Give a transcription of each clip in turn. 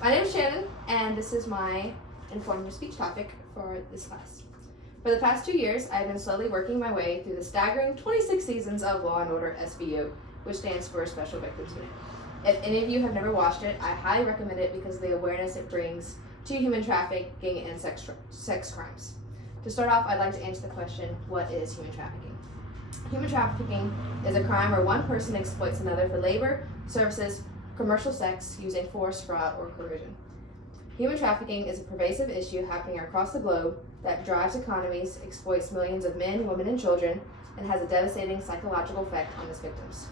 My name is Shannon, and this is my informative speech topic for this class. For the past 2 years, I've been slowly working my way through the staggering 26 seasons of Law & Order SVU, which stands for Special Victims Unit. If any of you have never watched it, I highly recommend it because of the awareness it brings to human trafficking and sex crimes. To start off, I'd like to answer the question, what is human trafficking? Human trafficking is a crime where one person exploits another for labor, services, commercial sex, using force, fraud, or coercion. Human trafficking is a pervasive issue happening across the globe that drives economies, exploits millions of men, women, and children, and has a devastating psychological effect on its victims.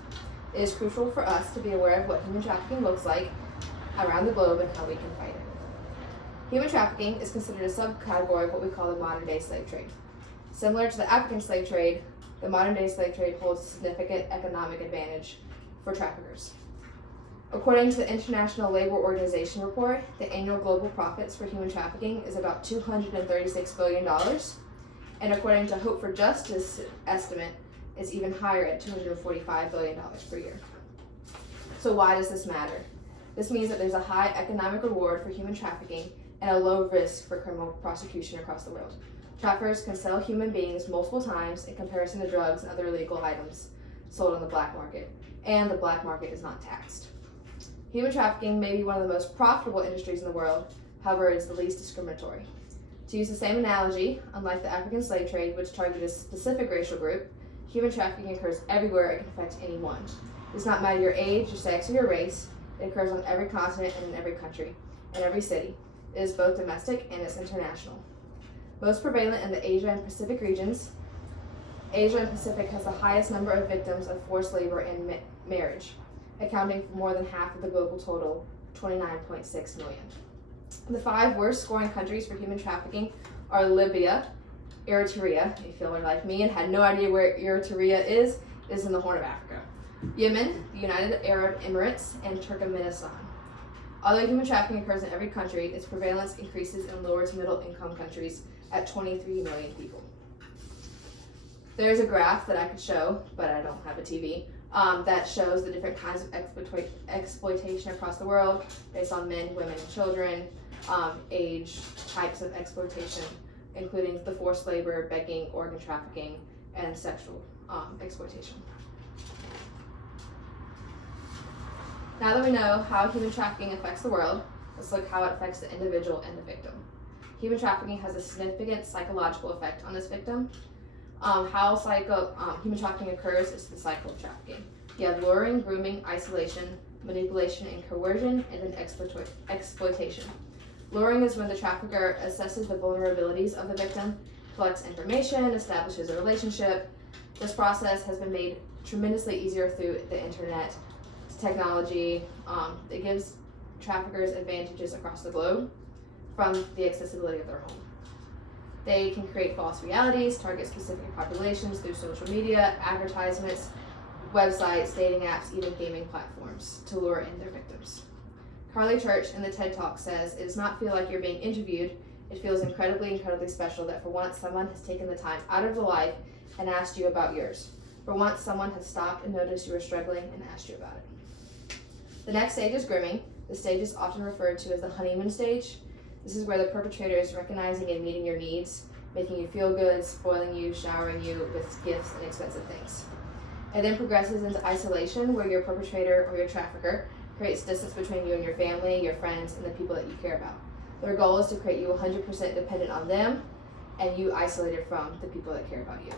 It is crucial for us to be aware of what human trafficking looks like around the globe and how we can fight it. Human trafficking is considered a subcategory of what we call the modern-day slave trade. Similar to the African slave trade, the modern-day slave trade holds a significant economic advantage for traffickers. According to the International Labor Organization report, the annual global profits for human trafficking is about $236 billion, and according to Hope for Justice estimate, it's even higher at $245 billion per year. So why does this matter? This means that there's a high economic reward for human trafficking and a low risk for criminal prosecution across the world. Traffickers can sell human beings multiple times in comparison to drugs and other illegal items sold on the black market, and the black market is not taxed. Human trafficking may be one of the most profitable industries in the world, however, it is the least discriminatory. To use the same analogy, unlike the African slave trade, which targeted a specific racial group, human trafficking occurs everywhere and can affect anyone. It does not matter your age, your sex, or your race. It occurs on every continent and in every country, and every city. It is both domestic and it's international. Most prevalent in the Asia and Pacific regions, Asia and Pacific has the highest number of victims of forced labor and marriage, accounting for more than half of the global total, 29.6 million. The 5 worst scoring countries for human trafficking are Libya, Eritrea, if you are like me and had no idea where Eritrea is in the Horn of Africa, Yemen, the United Arab Emirates, and Turkmenistan. Although human trafficking occurs in every country, its prevalence increases in lower to middle income countries at 23 million people. There's a graph that I could show, but I don't have a TV, that shows the different kinds of exploitation across the world based on men, women, and children, age, types of exploitation, including the forced labor, begging, organ trafficking, and sexual exploitation. Now that we know how human trafficking affects the world, let's look how it affects the individual and the victim. Human trafficking has a significant psychological effect on this victim. How human trafficking occurs is the cycle of trafficking. You have luring, grooming, isolation, manipulation, and coercion, and then exploitation. Luring is when the trafficker assesses the vulnerabilities of the victim, collects information, establishes a relationship. This process has been made tremendously easier through the internet, technology. It gives traffickers advantages across the globe from the accessibility of their home. They can create false realities, target specific populations through social media, advertisements, websites, dating apps, even gaming platforms to lure in their victims. Carly Church in the TED Talk says, "It does not feel like you're being interviewed. It feels incredibly, incredibly special that for once someone has taken the time out of your life and asked you about yours. For once someone has stopped and noticed you were struggling and asked you about it." The next stage is grooming. The stage is often referred to as the honeymoon stage. This is where the perpetrator is recognizing and meeting your needs, making you feel good, spoiling you, showering you with gifts and expensive things. It then progresses into isolation, where your perpetrator or your trafficker creates distance between you and your family, your friends, and the people that you care about. Their goal is to create you 100% dependent on them and you isolated from the people that care about you.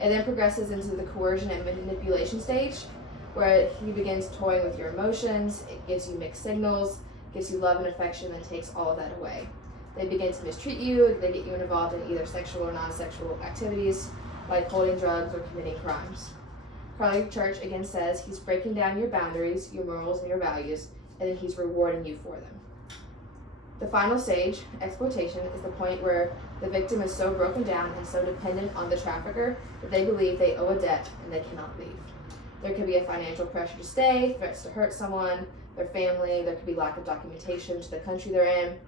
It then progresses into the coercion and manipulation stage, where he begins toying with your emotions. It gives you mixed signals, gives you love and affection, and takes all of that away. They begin to mistreat you. They get you involved in either sexual or non-sexual activities, like holding drugs or committing crimes. Carly Church again says he's breaking down your boundaries, your morals, and your values, and then he's rewarding you for them. The final stage, exploitation, is the point where the victim is so broken down and so dependent on the trafficker that they believe they owe a debt and they cannot leave. There could be a financial pressure to stay, threats to hurt someone, their family. There could be lack of documentation to the country they're in.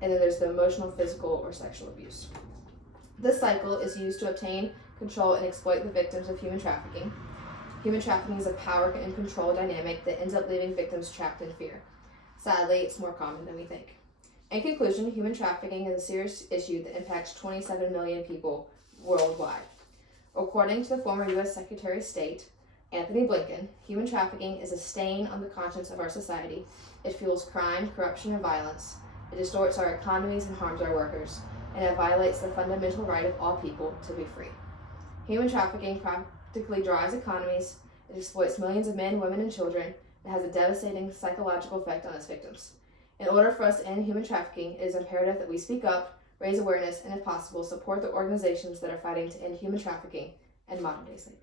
And then there's the emotional, physical, or sexual abuse. This cycle is used to obtain, control, and exploit the victims of human trafficking. Human trafficking is a power and control dynamic that ends up leaving victims trapped in fear. Sadly, it's more common than we think. In conclusion, human trafficking is a serious issue that impacts 27 million people worldwide. According to the former U.S. Secretary of State, Anthony Blinken, human trafficking is a stain on the conscience of our society. It fuels crime, corruption, and violence. It distorts our economies and harms our workers, and it violates the fundamental right of all people to be free. Human trafficking practically drives economies. It exploits millions of men, women, and children. It has a devastating psychological effect on its victims. In order for us to end human trafficking, it is imperative that we speak up, raise awareness, and if possible, support the organizations that are fighting to end human trafficking and modern-day slavery.